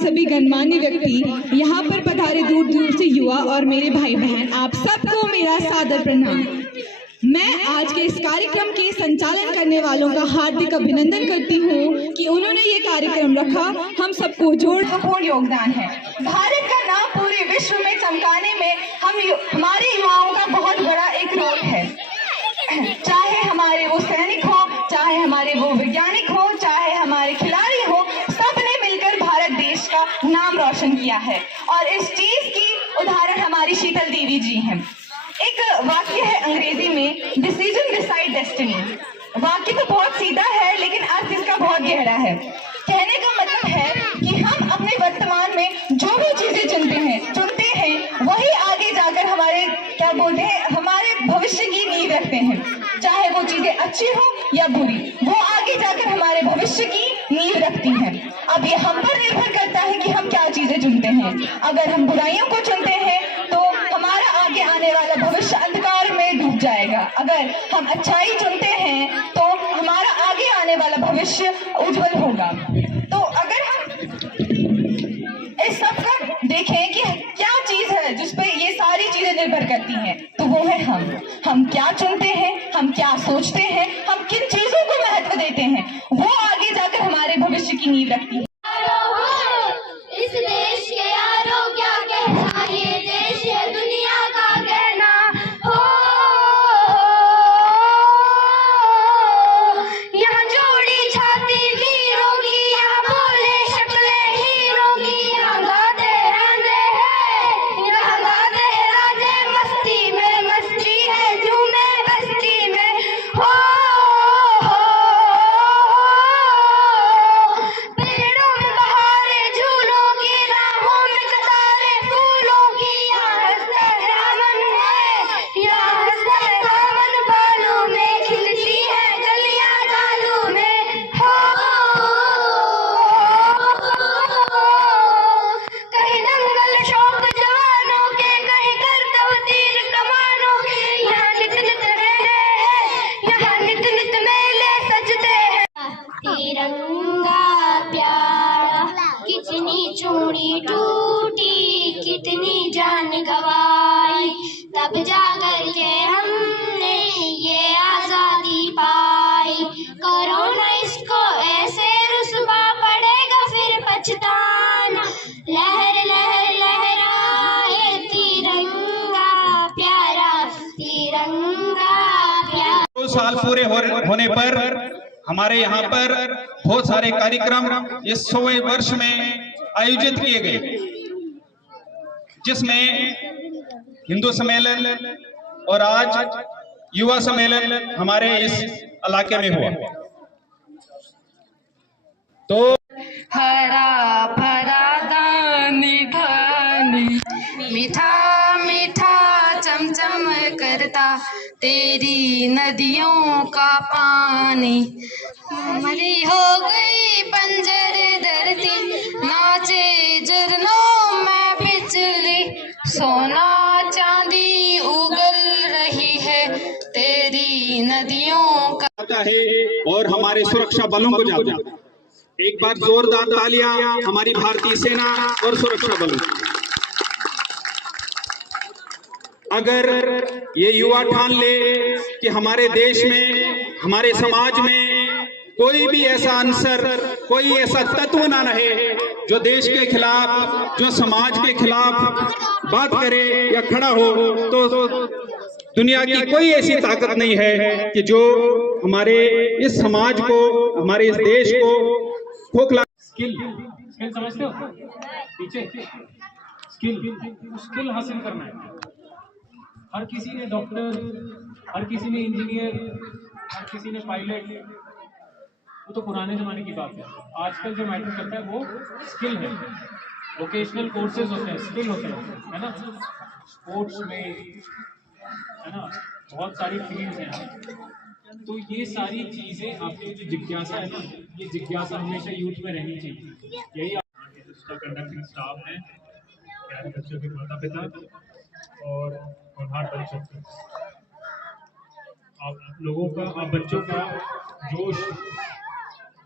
सभी गणमान्य व्यक्ति, यहाँ पर पधारे दूर दूर से युवा और मेरे भाई बहन, आप सबको मेरा सादर प्रणाम। मैं आज के इस कार्यक्रम के संचालन करने वालों का हार्दिक अभिनंदन करती हूँ कि उन्होंने ये कार्यक्रम रखा। हम सबको महत्वपूर्ण योगदान है। भारत का नाम पूरे विश्व में चमकाने में हमारे युवाओं का बहुत बड़ा एक रोल है। चाहे हमारे वो सैनिक हो, चाहे हमारे वो वैज्ञानिक हो, चाहे हमारे खिलाड़ी हो, सबने मिलकर भारत देश का नाम रोशन किया है। और इस चीज की उदाहरण हमारी शीतल देवी जी हैं। एक वाक्य है अंग्रेजी में, डिसीजन डिसाइड डेस्टिनी। वाक्य तो बहुत सीधा है लेकिन अर्थ इसका बहुत गहरा है। कहने का मतलब है कि हम अपने वर्तमान में जो भी चीजें चुनते हैं वही आगे जाकर हमारे क्या बोलते हैं, हमारे भविष्य की नींव रखते हैं। चाहे वो चीजें अच्छी हो या बुरी, वो आगे जाकर हमारे भविष्य की नींव रखती हैं। अब ये हम पर निर्भर करता है कि हम क्या चीजें चुनते हैं। अगर हम बुराइयों को चुनते हैं तो हमारा आगे आने वाला भविष्य अंधकार में डूब जाएगा। अगर हम अच्छाई चुनते हैं तो हमारा आगे आने वाला भविष्य उज्जवल होगा। तो अगर हम इस सब का देखें कि क्या चीज है जिस पे ये सारी चीजें निर्भर करती हैं, तो वो है हम क्या चुनते हैं, हम क्या सोचते हैं, हम किन चीजों को महत्व देते हैं, वो आगे जाकर हमारे भविष्य की नींव रखती है। इस देश के यारों क्या कहना, ये देश है दुनिया का कहना हो। यहाँ जोड़ी छाती वीरों की, यहाँ बोले शक्लें हीरों की, यहाँ गाते रांझे हैं, यहाँ गाते रांझे मस्ती में, मस्ती है झूमे बस्ती में हो। पेड़ों में बहारे झूलों की, राहों में कतारे फूलों की, यहाँ हंसता है रावण है, यहाँ हंसता है रावण, बालों में खिलती है गलियां डालू में हो। कहीं दंगल शौक जवानों के, कहीं करतब तीर कमानों के, यहाँ नित नित मेले हैं, यहाँ नित नित मेले सजते हैं। तिरंगा प्यारा कितनी चूड़ी टूटी, कितनी जान गवाई, तब जाकर के हमने ये आजादी पाई। करो ना इसको ऐसे रुसवा, पड़ेगा फिर पछताना। लहर लहर लहराए तिरंगा प्यारा, तिरंगा प्यारा। 2 साल पूरे होने पर हमारे यहाँ पर बहुत सारे कार्यक्रम इस 100वें वर्ष में आयोजित किए गए, जिसमें हिंदू सम्मेलन और आज युवा सम्मेलन हमारे इस इलाके में हुआ। तो हरा भरा दानी धानी, मीठा मीठा चमचम करता तेरी नदियों का पानी। मरी हो गई बंजर धरती, नाचे झरनों में बिजली, सोना चांदी उगल रही है तेरी नदियों का है और हमारे सुरक्षा बलों को जाता है। एक बार जोरदार तालियां हमारी भारतीय सेना और सुरक्षा बलों। अगर ये युवा ठान ले कि हमारे देश में, हमारे समाज में कोई भी ऐसा अंसर, कोई ऐसा तत्व ना रहे जो देश के खिलाफ, जो समाज के खिलाफ बात करे या खड़ा हो, तो दुनिया की कोई ऐसी ताकत नहीं है कि जो हमारे इस समाज को, हमारे इस देश को खोखला। स्किल समझते हो? पीछे स्किल हासिल करना है। हर किसी ने डॉक्टर, हर किसी ने इंजीनियर, हर किसी ने पायलट, वो तो पुराने जमाने की बात है। आजकल जो मैटर करता है वो स्किल है। वोकेशनल कोर्सेज होते हैं, स्किल होते हैं, है ना। स्पोर्ट्स में, है ना, बहुत सारी फील्ड्स हैं। तो ये सारी चीजें आपकी जो जिज्ञासा है ना, ये जिज्ञासा हमेशा यूथ में रहनी चाहिए। यही कंडक्टिंग स्टाफ है, प्यारे बच्चों के माता पिता और होनहार बन सकते हैं। आप लोगों का, आप बच्चों का जोश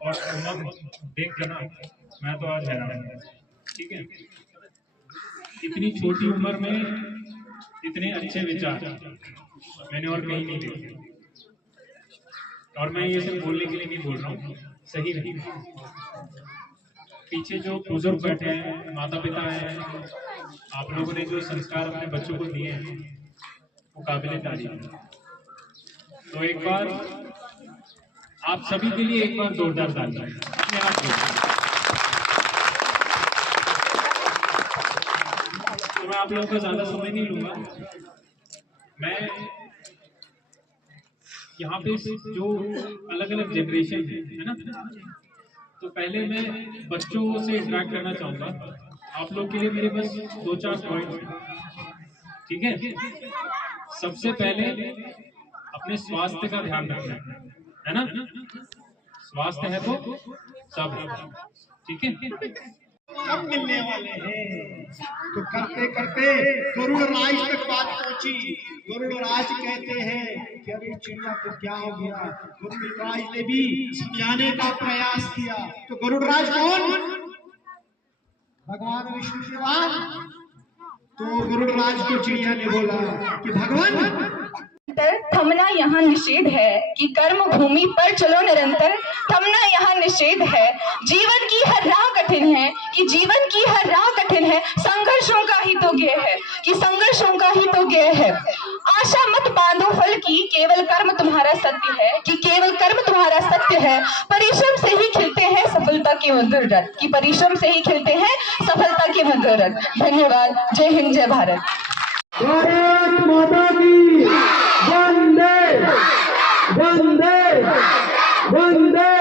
और उमंग देख कर ना मैं तो आज हैरान हूं। ठीक है, इतनी छोटी उम्र में इतने अच्छे विचार मैंने और कहीं नहीं देखे। और मैं ये सब बोलने के लिए नहीं बोल रहा हूँ, सही नहीं। पीछे जो बुजुर्ग बैठे हैं, माता पिता हैं, आप लोगों ने जो संस्कार अपने बच्चों को दिए हैं वो काबिले तारीफ है। तो एक बार आप सभी के लिए एक बार जोरदार ताली अपने आप को। तो मैं आप लोगों का ज्यादा समय नहीं लूंगा। मैं यहाँ पे जो अलग अलग जनरेशन है ना, तो पहले मैं बच्चों से इंटरेक्ट करना चाहूंगा। आप लोग के लिए मेरे बस 2-4 पॉइंट, ठीक है। सबसे पहले अपने स्वास्थ्य का ध्यान रखना है ना। स्वास्थ्य है तो सब है, ठीक है। अब मिलने वाले हैं तो करते करते गरुड़ राज तक बात पहुंची। गरुड़ राज कहते हैं कि अरे चिड़िया को क्या हो गया। गरुड़ राज ने भी समझाने का प्रयास किया। तो गरुड़ राज कौन? भगवान विष्णु शिवान। तो गरुड़ राज को चिड़िया ने बोला कि भगवान थमना यहाँ निषेध है कि कर्म भूमि पर चलो निरंतर। थमना यहाँ निषेध है, जीवन की हर राह कठिन है कि जीवन की हर राह कठिन है। संघर्षों का ही तो ज्ञेय है कि संघर्षों का ही तो ज्ञेय है। आशा मत बांधो फल की, केवल कर्म तुम्हारा सत्य है कि केवल कर्म तुम्हारा सत्य है। परिश्रम से ही खिलते हैं सफलता के मधुर रथ कि परिश्रम से ही खिलते हैं सफलता के मधुर रथ। धन्यवाद। जय हिंद, जय भारत। भारत माता की वंदे वंदे वंदे।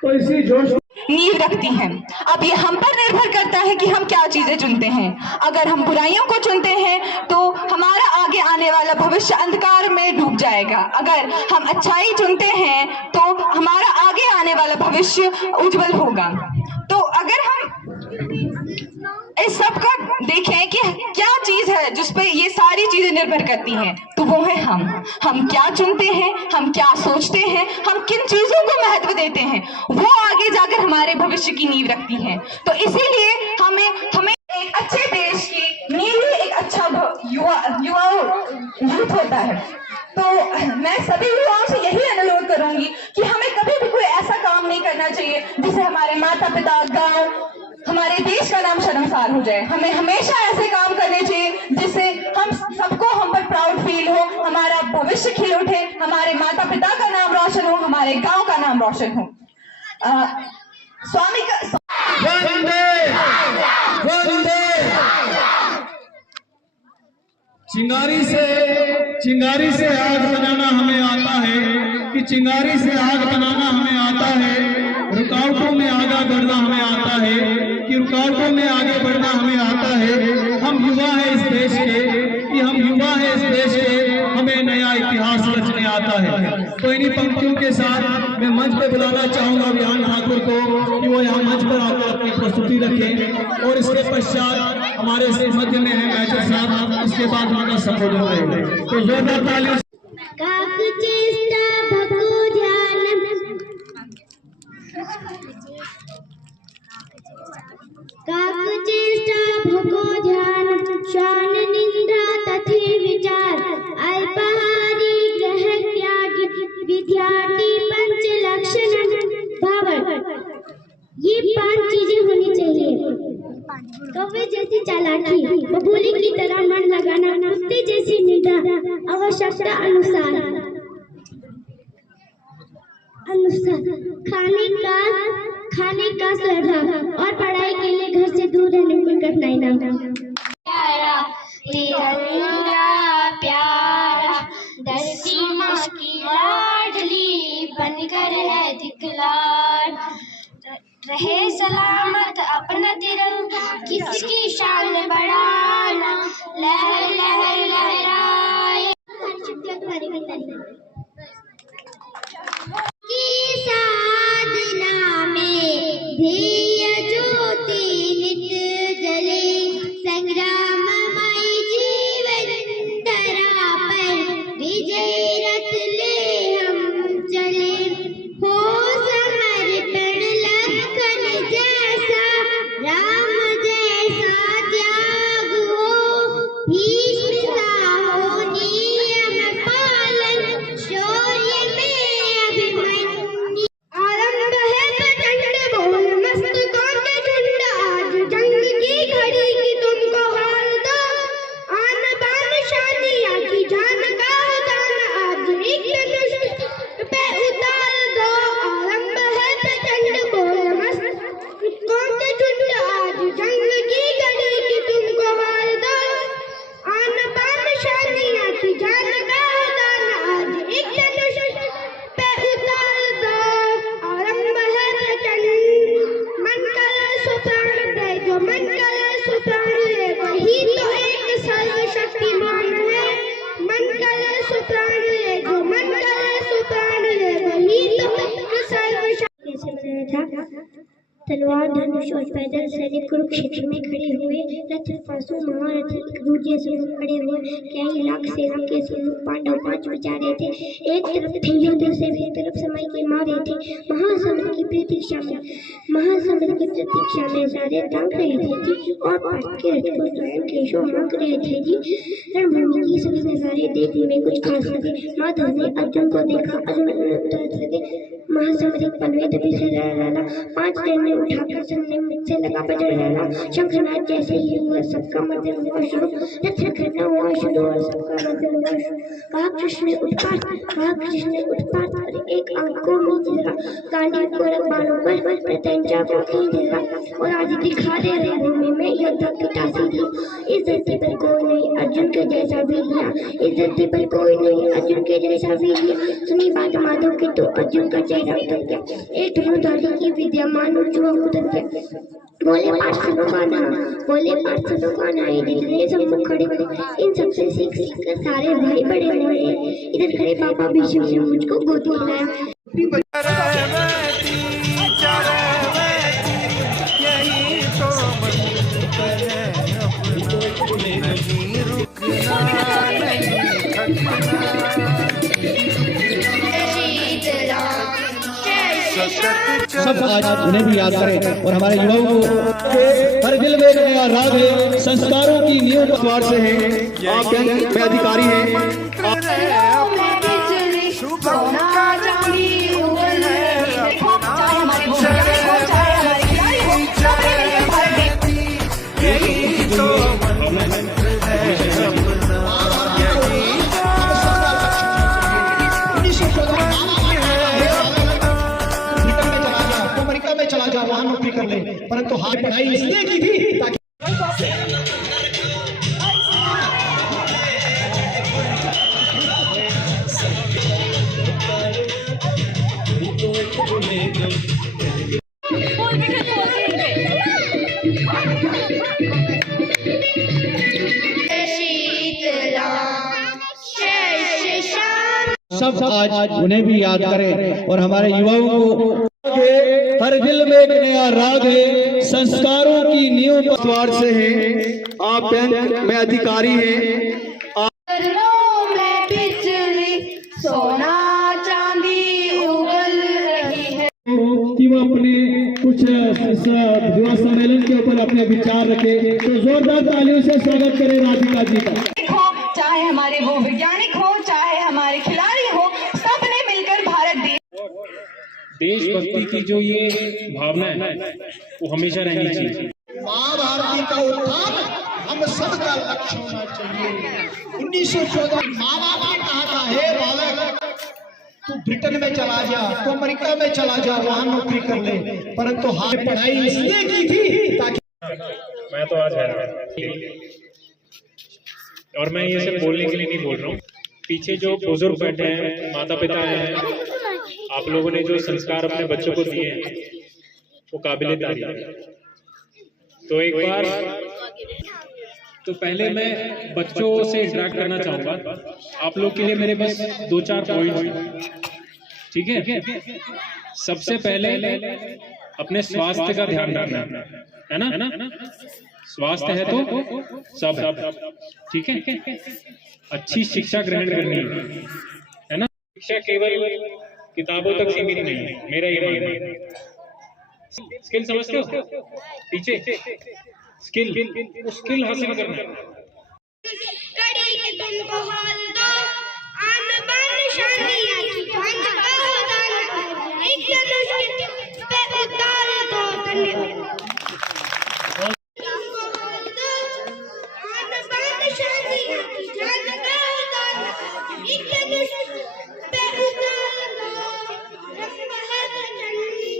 तो इसी जोश नींव रखती हैं। अब ये हम पर निर्भर करता है कि हम क्या चीजें चुनते हैं। अगर हम बुराइयों को चुनते हैं तो हमारा आगे आने वाला भविष्य अंधकार में डूब जाएगा। अगर हम अच्छाई चुनते हैं तो हमारा आगे आने वाला भविष्य उज्जवल होगा। तो अगर हम इस सब का देखें कि क्या चीज है जिस पे ये सारी चीजें निर्भर करती हैं, तो वो है हम क्या चुनते हैं, हम क्या सोचते हैं, हम किन चीजों को महत्व देते हैं, वो आगे जाकर हमारे भविष्य की नींव रखती हैं। तो इसीलिए हमें एक अच्छे देश की नींव एक अच्छा यूथ होता है। तो मैं सभी युवाओं से यही अनुरोध करूंगी कि हमें कभी भी कोई ऐसा काम नहीं करना चाहिए जिससे हमारे माता पिता, गांव, हमारे देश का नाम शर्मसार हो जाए। हमें हमेशा ऐसे काम करने चाहिए जिससे हम सबको हम पर प्राउड फील हो, हमारा भविष्य खिल उठे, हमारे माता पिता का नाम रोशन हो, हमारे गांव का नाम रोशन हो। स्वामी का वंदे वंदे। चिंगारी से आग बनाना हमें आता है कि चिंगारी से आग बनाना हमें आता है। रुकावटों में आगे बढ़ना हमें आता है कि रुकावटों में आगे बढ़ना हमें आता है। हम युवा हैं इस देश के कि हम युवा हैं इस देश के, हमें नया इतिहास रचने आता है। तो इन्हीं पंक्तियों के साथ मैं मंच पे बुलाना चाहूंगा विहान ठाकुर को कि वो यहाँ मंच पर आकर अपनी प्रस्तुति रखें। और इसके पश्चात हमारे मध्य में है मेजर साहब, इसके बाद उनका संबोधन रहेगा। तो जोरदार ताली। काकचेष्टा भको ध्यानम काकचेष्टा भको ध्यानम शान निंदा तथे विचार अल्पाहारी ग्रह त्यागी विद्यार्थी पंच लक्षण भावन। ये 5 चीजें होनी चाहिए। कौवे जैसी चालाकी, बबूली की तरह मन लगाना, कुत्ते जैसी निगाह, आवश्यकता अनुसार खाने का श्रद्धा और पढ़ाई के लिए घर से दूर रहने में कठिनाई ना हो। तिरंगा प्यारा धरती माँ की लाडली बनकर है दिखलार। रहे सलामत अपना तिरंगा किसकी शान बढ़ाना। लहर लहर लहराए की साधना में ध्येय ज्योति नित जले। संग्राममय जीवन खामोश और पैदल सैनिक कुरुक्षेत्र में खड़े हुए, रथ पासों महारथी एक दूजे से खड़े हुए, कई लाख सेना के सैनिक पांडव 5 बचा रहे थे। एक तरफ थे युद्ध, दूसरी तरफ समय के मारे थे। महासमुद्र की प्रतीक्षा में सारे तांग रहे थे जी, और पार्थ के रथ को स्वयं केशव हाँक रहे थे जी। रणभूमि की सभी नजारे देखने में कुछ खास लगे। माधव ने अर्जुन को देखा, अर्जुन लगे महासमुद्र पल में तभी से डाला, 5 दिन में उठाकर सबने मुझसे लगा बजर डाला। शंखनाद जैसे ही हुआ, सबका मर्दन हुआ शुरू, रथ करना हुआ शुरू और सबका मर्दन हुआ शुरू। कहा कृष्ण ने उत्पात, और एक आंख को मीच दिया, गांडी को बाणों पर प्रत्यंचा को खींच दिया, और आज दिखा दे रहे भूमि में योद्धा की तासी थी। इस धरती पर कोई नहीं अर्जुन के जैसा भी लिया, इस धरती पर कोई नहीं अर्जुन के जैसा भी लिया। सुनी बात माधव की तो अर्जुन का चेहरा उतर गया, एक धनुर्धारी की विद्या मानो जुआ उतर गया। बोले पार्षदों का नाम, ये देख रहे सब लोग खड़े हुए, इन सबसे सीख कर सारे भाई बड़े हुए हैं। इधर खड़े पापा भीष्म ने मुझको गोदी दिलाया। सब आज उन्हें भी याद करें और हमारे युवाओं को हर दिल में एक नया राग है, संस्कारों की नींव पतवार से है। आप बैंक में अधिकारी हैं, वहां नौकरी कर ले, परंतु हाथ पढ़ाई इसलिए की थी ताकि सब आज उन्हें भी याद करें और हमारे युवाओं को हर दिल में एक नया राग है, संस्कारों की नींव पतवार से है। आप बैंक में अधिकारी हैं, सोना चांदी उगल रही है कि वो अपने कुछ युवा सम्मेलन के ऊपर अपने विचार रखे, तो जोरदार तालियों से स्वागत करें राधिका जी का। चाहे हमारे वो वैज्ञानिक हो, चाहे हमारे खिलाड़ी हो, सबने मिलकर भारत देशभक्ति की जो ये भावना है वो हमेशा रहनी चाहिए। माँ भारती का उत्थान हम सबका लक्ष्य होना चाहिए। 1914 माँ बाप ने कहा था, हे बालक तू ब्रिटेन में चला जा, तू अमेरिका में चला जा, वहां नौकरी कर ले, परंतु हाथ पढ़ाई इसलिए की थी ताकि मैं तो आज है और मैं ये सब बोलने के लिए नहीं बोल रहा हूँ। पीछे जो बुजुर्ग बैठे हैं, माता पिता हैं, आप लोगों ने जो संस्कार अपने बच्चों को दिए हैं वो काबिले तारीफ है। तो एक बार तो पहले मैं बच्चों से इंटरेक्ट करना चाहूंगा। आप लोग के लिए मेरे पास 2-4 पॉइंट, ठीक है। सबसे पहले अपने स्वास्थ्य का ध्यान रखना है ना। स्वास्थ्य है तो सब है, ठीक है। अच्छी शिक्षा ग्रहण करनी है ना। शिक्षा केवल किताबों तक सीमित नहीं है, मेरा ये मानना है। स्किल समझते हो? पीछे स्किल, स्किल हासिल करना है। कड़ी के तुम को हाल दो, आन बान शानी की जान का उतार दो, एक धनुष पे उतार दो धन्यवाद। आन बान शानी की जान का उतार दो, एक धनुष पे उतार दो, रंग है चंडी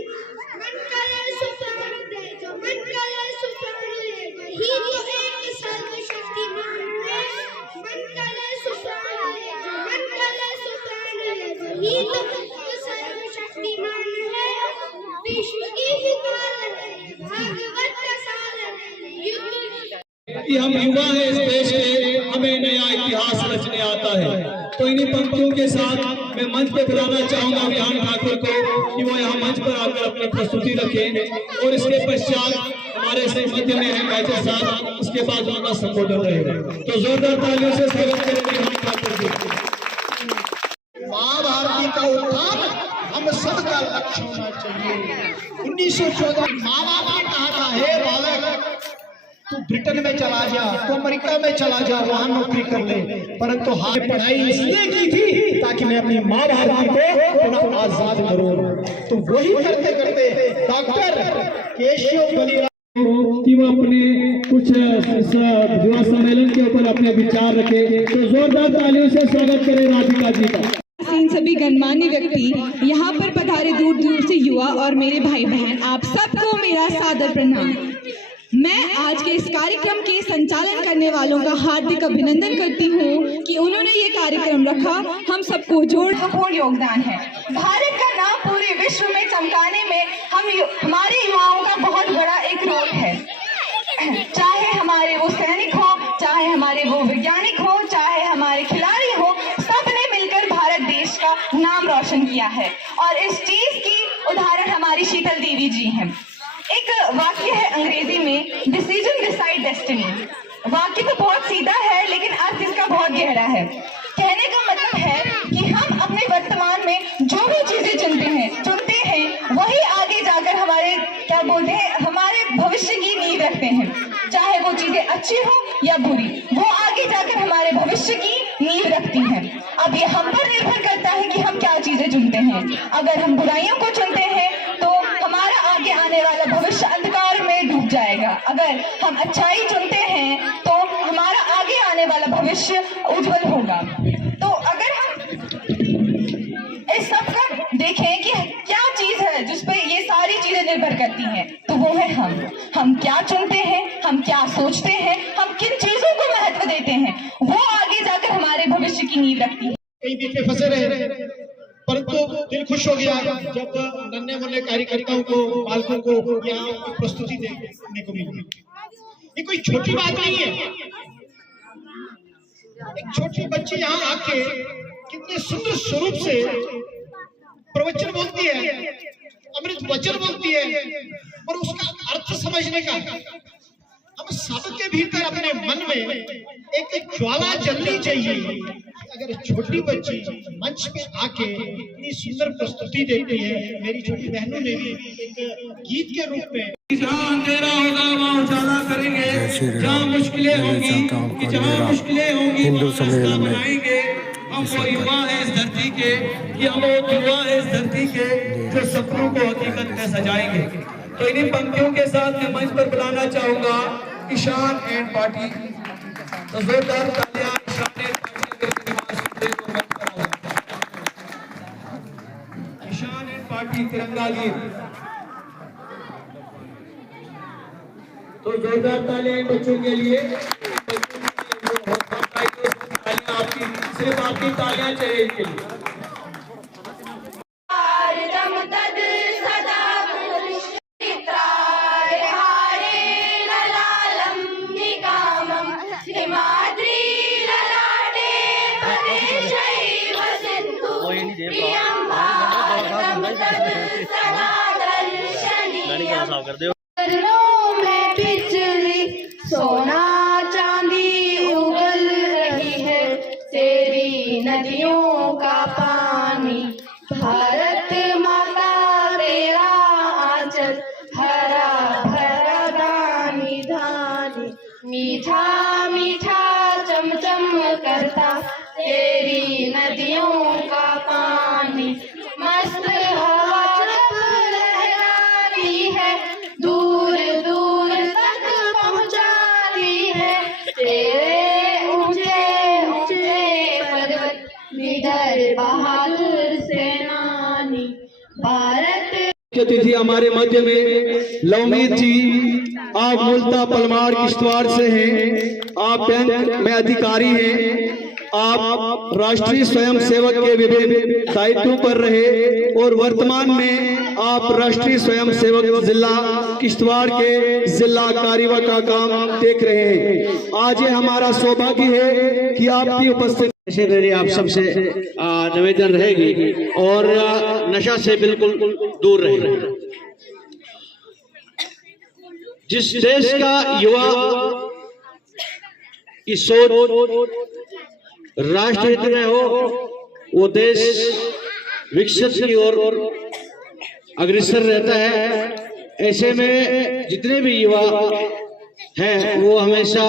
मन करे सुपर दे जो मन करे सुपर ले वही तो एक सर्वशक्तिमान है। मन करे सुपर ले जो मन करे सुपर ले वही तो सर्वशक्तिमान है। विश्व की विकार है भागवत का सार है युद्ध कि हम युवा हैं इस देश के, हमें नया इतिहास रचने आता है। तो इन्हीं पंक्तियों के साथ मैं मंच पे बुलाना चाहूंगा विहान ठाकुर को कि वो यहाँ मंच पर आकर अपनी प्रस्तुति रखें और इसके पश्चात हमारे से मध्य में है मैथर साहब, उसके बाद उनका संबोधन रहेगा। तो जोरदार तालियों से स्वागत करें विहान ठाकुर जी। माँ भारती का उत्थान हम सबका लक्ष्य होना चाहिए। 1914 माँ बाप ने कहा था, हे बालक तू ब्रिटेन में चला जा, तू अमेरिका में चला जा, वहां नौकरी कर ले, परंतु हाँ पढ़ाई इसलिए की थी ताकि मैं अपनी माँ भारती को थोड़ा आजाद करूं। तो वही करते करते डॉक्टर केशव बलिराम कि वो अपने कुछ युवा सम्मेलन के ऊपर अपने विचार रखे। तो जोरदार तालियों से स्वागत करें राधिका जी का। इन सभी गणमान्य व्यक्ति यहाँ पर पधारे दूर दूर से युवा और मेरे भाई बहन, आप सबको मेरा सादर प्रणाम। मैं आज के इस कार्यक्रम के संचालन करने वालों का हार्दिक अभिनंदन करती हूँ कि उन्होंने ये कार्यक्रम रखा। हम सबको महत्वपूर्ण योगदान है। भारत का नाम पूरे विश्व में चमकाने में हमारे युवाओं का बहुत बड़ा एक रोल है। चाहे हमारे वो सैनिक हो, चाहे हमारे वो वैज्ञानिक हो, चाहे हमारे खिलाड़ी हो, सबने मिलकर भारत देश का नाम रोशन किया है। और इस चीज की उदाहरण हमारी शीतल देवी जी हैं। एक वाक्य है अंग्रेजी में, डिसीजन डिसाइड डेस्टिनी। वाक्य तो बहुत सीधा है लेकिन अर्थ इसका बहुत गहरा है। कहने का मतलब है कि हम अपने वर्तमान में जो भी चीजें चुनते हैं वही आगे जाकर हमारे क्या बोलते हैं, हमारे भविष्य की नींव रखते हैं। चाहे वो चीजें अच्छी हो या बुरी, वो आगे जाकर हमारे भविष्य की नींव रखती हैं। अब ये हम पर निर्भर करता है कि हम क्या चीजें चुनते हैं। अगर हम बुराइयों को चुनते हैं तो हमारा आगे आने वाला भविष्य अंधकार में डूब जाएगा। अगर हम अच्छाई चुनते हैं तो हमारा आगे आने वाला भविष्य उज्जवल होगा। तो अगर हम इस सब का देखें कि क्या चीज है जिस पे ये सारी चीजें निर्भर करती हैं, तो वो है हम क्या चुनते हैं, हम क्या सोचते हैं, हम किन चीजों को महत्व देते हैं, वो आगे जाकर हमारे भविष्य की नींव रखती है। कई बीच में फंसे रहे, परंतु दिल खुश हो गया जब नन्हे मुन्ने कार्यकर्ताओं को, बालकों को यहाँ प्रस्तुति देखने को मिली। ये कोई छोटी बात नहीं है। एक छोटी बच्ची यहाँ आके कितने सुंदर स्वरूप से प्रवचन बोलती है, अमृत वचन बोलती है, और उसका अर्थ समझने का हम सबके भीतर अपने मन में एक ज्वाला जलनी चाहिए। अगर छोटी बच्ची मंच पे आके इतनी सुंदर प्रस्तुति देती है, मेरी छोटी बहनों ने भी एक गीत के रूप में, जहाँ अंधेरा होगा वहाँ उजाला करेंगे, जहाँ मुश्किलें होंगी, जहाँ मुश्किलें होंगी हिंदू सम्मेलन में बनाएंगे। हम वो युवा है इस धरती के, कि हम वो युवा है इस धरती के जो सपनों को हकीकत में सजाएंगे। तो इन्हीं पंक्तियों के साथ मैं मंच पर बुलाना चाहूंगा ईशान एंड पार्टी। तो जोरदार तालियां Ishaan and Ishaan and party तिरंगा गीत। तो जोरदार तालियां बच्चों के लिए। आपकी सिर्फ आपकी तालियां चाहिए इनके लिए। में बिजली सोना चांदी उगल रही है, तेरी नदियों का पानी भारत माता, तेरा आंचल हरा भरा धानी धानी, मीठा मीठा चमचम करता तेरी नदियों का पानी, मस्त हवा जब लहराती है, दूर दूर तक पहुंचाती है, तेरे ऊंचे ऊंचे पर्वत निडर बहादुर सेनानी भारत। अतिथि हमारे मध्य में लवमीत जी, आप मूलतः पलमार किश्तवाड़ से हैं। आप बैंक में अधिकारी हैं। आप राष्ट्रीय स्वयंसेवक के विभिन्न दायित्वों पर रहे और वर्तमान में आप राष्ट्रीय स्वयंसेवक जिला किश्तवाड़ के जिला कार्यवाह का काम देख रहे हैं। आज ये हमारा सौभाग्य है कि आपकी उपस्थिति ऐसे मेरी आप सबसे निवेदन रहेगी और नशा से बिल्कुल दूर रहे। जिस देश का युवा की सोच राष्ट्र हित में हो वो देश विकसित की ओर अग्रसर रहता है। ऐसे में जितने भी युवा हैं वो हमेशा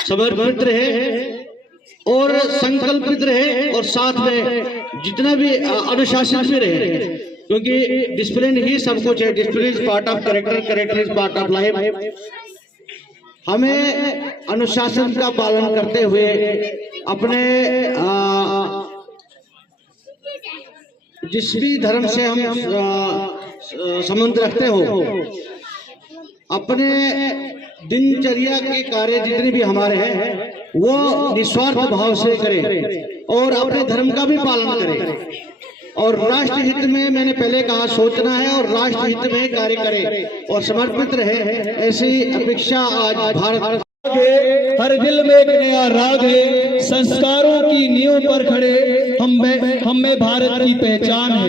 समर्पित रहे और संकल्पित रहे और साथ में जितना भी अनुशासित भी रहे, क्योंकि डिसिप्लिन ही सब कुछ है। Discipline is part of character, character is part of life. हमें अनुशासन का पालन करते हुए अपने जिस भी धर्म से हम संबंध रखते हो, अपने दिनचर्या के कार्य जितने भी हमारे हैं वो निस्वार्थ भाव से करें और अपने धर्म का भी पालन करें और राष्ट्र हित में, मैंने पहले कहा, सोचना है और राष्ट्र हित में कार्य करें और समर्पित रहे। ऐसी अपेक्षा आज भारत हर दिल में एक नया राग है, संस्कारों की नींव पर खड़े हम में भारत की पहचान है।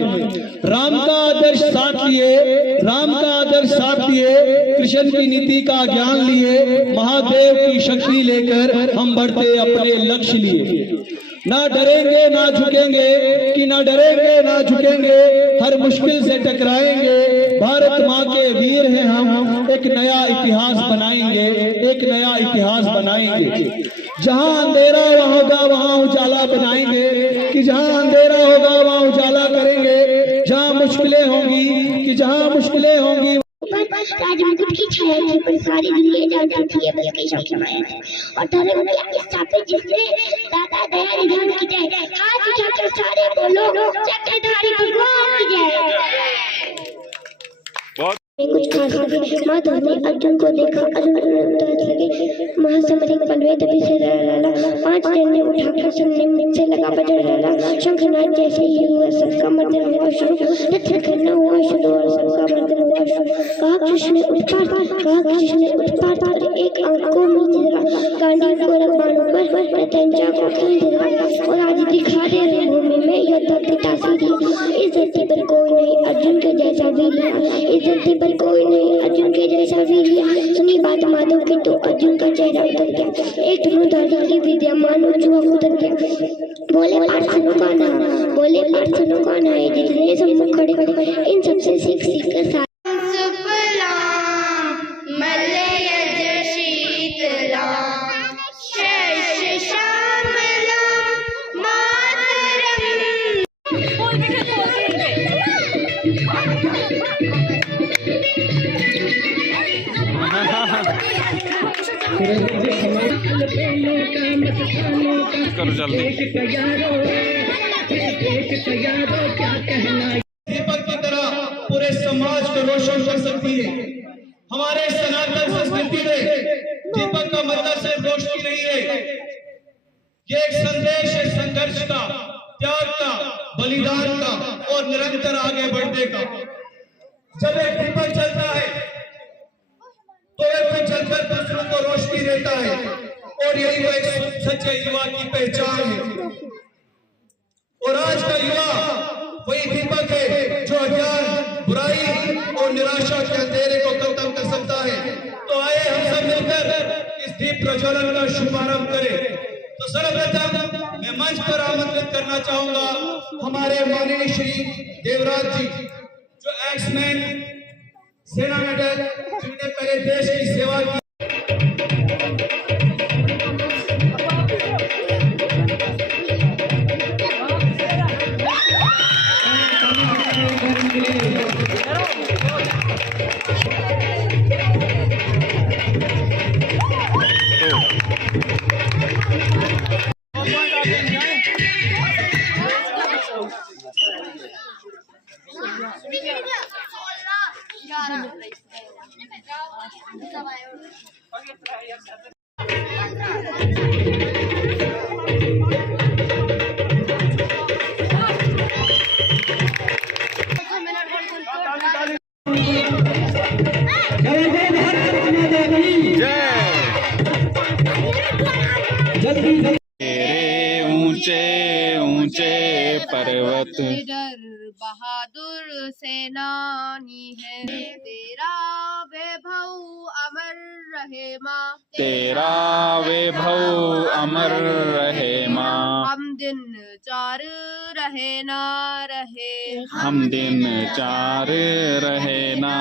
राम का आदर्श साथ लिए, राम का आदर्श साथ लिए, कृष्ण की नीति का ज्ञान लिए, महादेव की शक्ति लेकर हम बढ़ते अपने लक्ष्य लिए। ना डरेंगे ना झुकेंगे, कि ना डरेंगे ना झुकेंगे, हर मुश्किल से टकराएंगे। भारत माँ के वीर हैं हम, एक नया इतिहास बनाएंगे, एक नया इतिहास बनाएंगे। जहाँ अंधेरा होगा वहाँ उजाला बनाएंगे, कि जहाँ अंधेरा होगा वहाँ उजाला करेंगे। जहाँ मुश्किलें होंगी, कि जहाँ मुश्किलें होंगी, राजमुकुट की छाया थी पर सारी दुनिया जानती थी ये बल्कि शमशमाया है। और धर्म की स्थापना जिसने दादा दया निधान की जय, हाथ उठाकर सारे बोलो चक्रधारी भगवान की जय। कुछ खास लगे, माधव ने अर्जुन को देखा, अर्जुन लगे महासमरिक पलवे तभी से लाला, 5 डंडे उठाकर सबने मुझसे लगा बजर लाला। शंखनाद जैसे ही हुआ सबका मर्दन हुआ शुरू, रत्न करना हुआ शुरू और सबका मर्दन हुआ शुरू। कहा कृष्ण उत्पात, कहा कृष्ण उत्पात पर एक अंक को नीचे धरा, गांडी को रखवानों पर रतंजा को खींच धरा और आज दिखा दे रणभूमि में योद्धा की तासीर। इस धरती पर कोई नहीं अर्जुन के जैसा वीर, इस धरती पर कोई नहीं अर्जुन के जैसा वीर। सुनी बात माधव की तो अर्जुन का चेहरा उतर गया, एक धनुर्धारी की विद्या मानो जुआ उतर गया। बोले पाठ सुनो गाना, बोले पाठ सुनो गाना है, जितने सब खड़े इन सबसे सीख सीख कर करो जल्दी। दीपक की तरह पूरे समाज को रोशन कर सकती है। हमारे सनातन संस्कृति में दीपक का मतलब सिर्फ रोशनी नहीं है, ये एक संदेश है संघर्ष का, त्याग का, बलिदान का और निरंतर आगे बढ़ने का। जब एक दीपक जलता है तो एक जलकर दूसरों को रोशनी देता है और यही वो एक सच्चे युवा की पहचान है। और आज का युवा वही दीपक है जो अज्ञान, बुराई और निराशा के अंधेरे को खत्म कर सकता है। तो आइए हम सब मिलकर इस दीप प्रज्वलन का शुभारंभ करें। तो सर्वप्रथम मैं मंच पर आमंत्रित करना चाहूंगा हमारे माननीय श्री देवराज जी, जो एक्समैन सेना मेडल, जिन्होंने पहले देश की सेवा की। Gracias. पर्वत निडर बहादुर सेनानी है, तेरा वैभव अमर रहे माँ, तेरा वैभव अमर रहे माँ। हम दिन चार रहे ना रहे, हम दिन चार रहे ना